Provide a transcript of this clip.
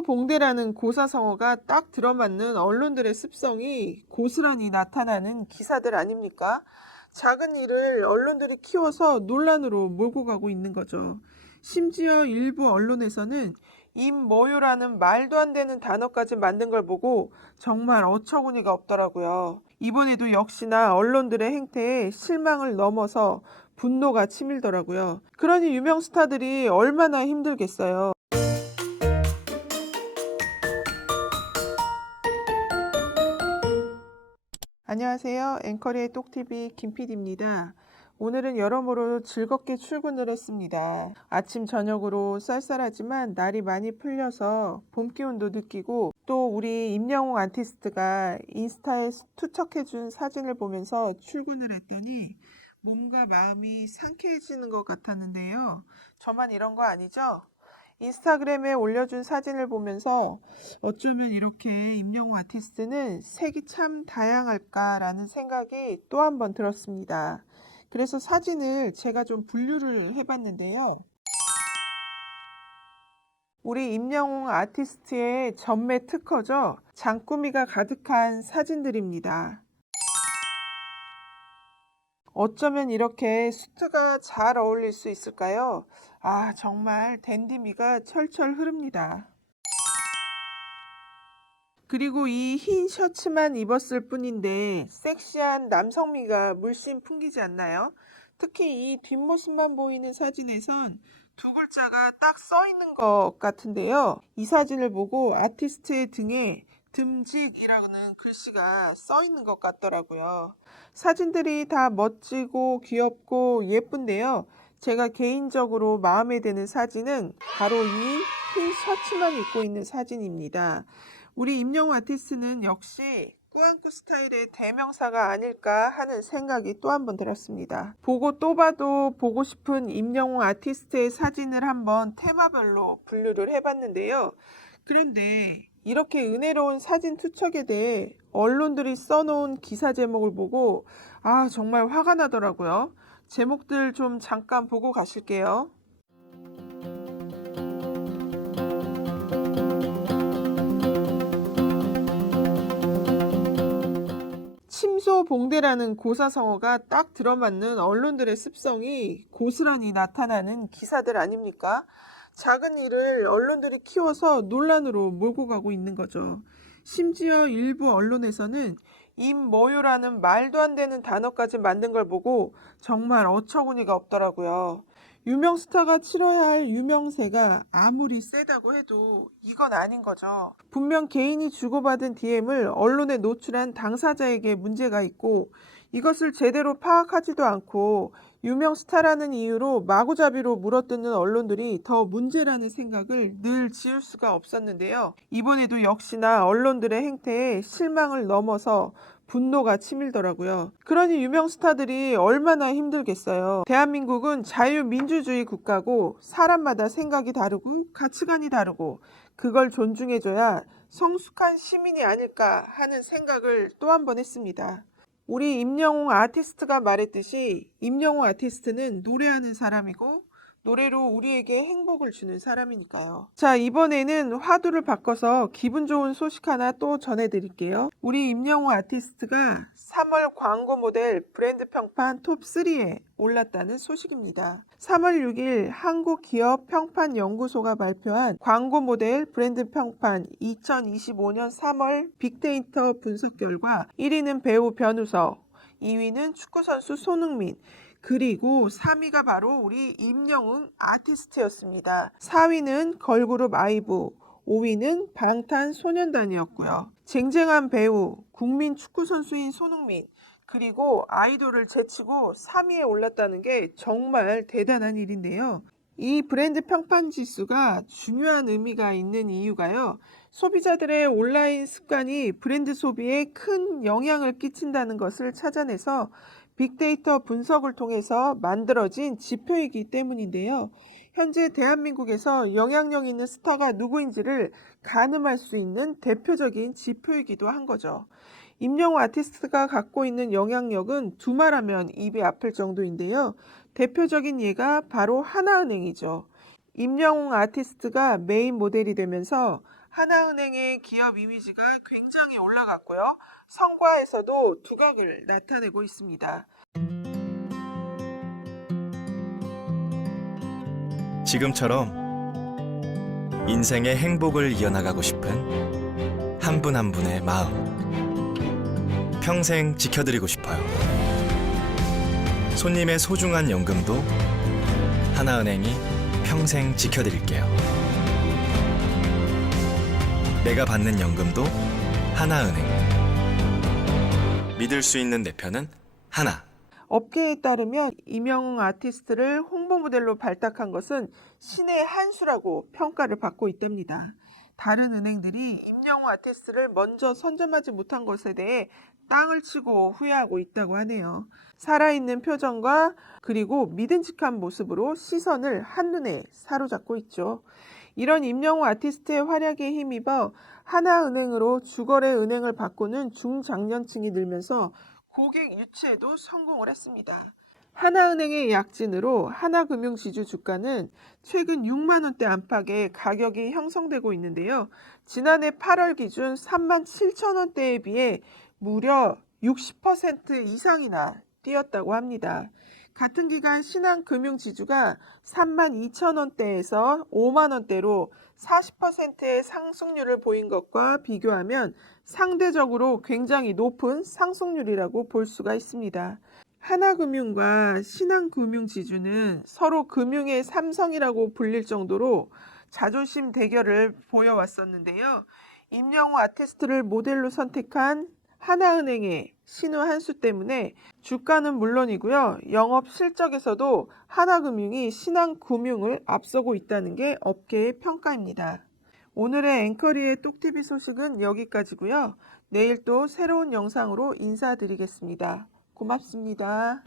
침소봉대라는 고사성어가 딱 들어맞는 언론들의 습성이 고스란히 나타나는 기사들 아닙니까? 작은 일을 언론들이 키워서 논란으로 몰고 가고 있는 거죠. 심지어 일부 언론에서는 임모유라는 말도 안 되는 단어까지 만든 걸 보고 정말 어처구니가 없더라고요. 이번에도 역시나 언론들의 행태에 실망을 넘어서 분노가 치밀더라고요. 그러니 유명 스타들이 얼마나 힘들겠어요. 안녕하세요. 앵커리의 똑TV 김PD입니다. 오늘은 여러모로 즐겁게 출근을 했습니다. 아침 저녁으로 쌀쌀하지만 날이 많이 풀려서 봄 기운도 느끼고 또 우리 임영웅 아티스트가 인스타에 투척해준 사진을 보면서 출근을 했더니 몸과 마음이 상쾌해지는 것 같았는데요. 저만 이런 거 아니죠? 인스타그램에 올려준 사진을 보면서 어쩌면 이렇게 임영웅 아티스트는 색이 참 다양할까라는 생각이 또 한 번 들었습니다. 그래서 사진을 제가 좀 분류를 해봤는데요. 우리 임영웅 아티스트의 전매 특허죠. 장꾸미가 가득한 사진들입니다. 어쩌면 이렇게 수트가 잘 어울릴 수 있을까요? 아, 정말 댄디미가 철철 흐릅니다. 그리고 이 흰 셔츠만 입었을 뿐인데 섹시한 남성미가 물씬 풍기지 않나요? 특히 이 뒷모습만 보이는 사진에선 두 글자가 딱 써 있는 것 같은데요. 이 사진을 보고 아티스트의 등에 듬직이라는 글씨가 써 있는 것 같더라고요. 사진들이 다 멋지고 귀엽고 예쁜데요. 제가 개인적으로 마음에 드는 사진은 바로 이 흰 셔츠만 입고 있는 사진입니다. 우리 임영웅 아티스트는 역시 꾸안꾸 스타일의 대명사가 아닐까 하는 생각이 또 한 번 들었습니다. 보고 또 봐도 보고 싶은 임영웅 아티스트의 사진을 한번 테마별로 분류를 해봤는데요. 그런데 이렇게 은혜로운 사진 투척에 대해 언론들이 써놓은 기사 제목을 보고 아 정말 화가 나더라고요. 제목들 좀 잠깐 보고 가실게요. 침소봉대라는 고사성어가 딱 들어맞는 언론들의 습성이 고스란히 나타나는 기사들 아닙니까? 작은 일을 언론들이 키워서 논란으로 몰고 가고 있는 거죠. 심지어 일부 언론에서는 임모유라는 말도 안 되는 단어까지 만든 걸 보고 정말 어처구니가 없더라고요. 유명 스타가 치러야 할 유명세가 아무리 세다고 해도 이건 아닌 거죠. 분명 개인이 주고받은 DM을 언론에 노출한 당사자에게 문제가 있고 이것을 제대로 파악하지도 않고 유명 스타라는 이유로 마구잡이로 물어뜯는 언론들이 더 문제라는 생각을 늘 지울 수가 없었는데요. 이번에도 역시나 언론들의 행태에 실망을 넘어서 분노가 치밀더라고요. 그러니 유명 스타들이 얼마나 힘들겠어요. 대한민국은 자유민주주의 국가고 사람마다 생각이 다르고 가치관이 다르고 그걸 존중해줘야 성숙한 시민이 아닐까 하는 생각을 또 한 번 했습니다. 우리 임영웅 아티스트가 말했듯이 임영웅 아티스트는 노래하는 사람이고 노래로 우리에게 행복을 주는 사람이니까요. 자, 이번에는 화두를 바꿔서 기분 좋은 소식 하나 또 전해드릴게요. 우리 임영웅 아티스트가 3월 광고 모델 브랜드 평판 톱3에 올랐다는 소식입니다. 3월 6일 한국기업평판연구소가 발표한 광고 모델 브랜드 평판 2025년 3월 빅데이터 분석 결과 1위는 배우 변우석, 2위는 축구선수 손흥민, 그리고 3위가 바로 우리 임영웅 아티스트였습니다. 4위는 걸그룹 아이브, 5위는 방탄소년단이었고요. 쟁쟁한 배우, 국민 축구선수인 손흥민, 그리고 아이돌을 제치고 3위에 올랐다는 게 정말 대단한 일인데요. 이 브랜드 평판 지수가 중요한 의미가 있는 이유가요. 소비자들의 온라인 습관이 브랜드 소비에 큰 영향을 끼친다는 것을 찾아내서 빅데이터 분석을 통해서 만들어진 지표이기 때문인데요. 현재 대한민국에서 영향력 있는 스타가 누구인지를 가늠할 수 있는 대표적인 지표이기도 한 거죠. 임영웅 아티스트가 갖고 있는 영향력은 두말하면 입이 아플 정도인데요. 대표적인 예가 바로 하나은행이죠. 임영웅 아티스트가 메인 모델이 되면서 하나은행의 기업 이미지가 굉장히 올라갔고요. 성과에서도 두각을 나타내고 있습니다. 지금처럼 인생의 행복을 이어나가고 싶은 한 분 한 분의 마음. 평생 지켜드리고 싶어요. 손님의 소중한 연금도 하나은행이 평생 지켜드릴게요. 내가 받는 연금도 하나은행. 믿을 수 있는 내 편은 하나. 업계에 따르면 임영웅 아티스트를 홍보 모델로 발탁한 것은 신의 한 수라고 평가를 받고 있답니다. 다른 은행들이 임영웅 아티스트를 먼저 선점하지 못한 것에 대해 땅을 치고 후회하고 있다고 하네요. 살아있는 표정과 그리고 믿음직한 모습으로 시선을 한눈에 사로잡고 있죠. 이런 임영웅 아티스트의 활약에 힘입어 하나은행으로 주거래 은행을 바꾸는 중장년층이 늘면서 고객 유치에도 성공을 했습니다. 하나은행의 약진으로 하나금융지주 주가는 최근 6만 원대 안팎의 가격이 형성되고 있는데요. 지난해 8월 기준 3만 7천 원대에 비해 무려 60% 이상이나 뛰었다고 합니다. 같은 기간 신한금융지주가 3만 2천 원대에서 5만 원대로 40%의 상승률을 보인 것과 비교하면 상대적으로 굉장히 높은 상승률이라고 볼 수가 있습니다. 하나금융과 신한금융지주는 서로 금융의 삼성이라고 불릴 정도로 자존심 대결을 보여왔었는데요. 임영웅 아티스트를 모델로 선택한 하나은행의 신우 한수 때문에 주가는 물론이고요. 영업 실적에서도 하나금융이 신한금융을 앞서고 있다는 게 업계의 평가입니다. 오늘의 앵커리의 똑TV 소식은 여기까지고요. 내일 또 새로운 영상으로 인사드리겠습니다. 고맙습니다.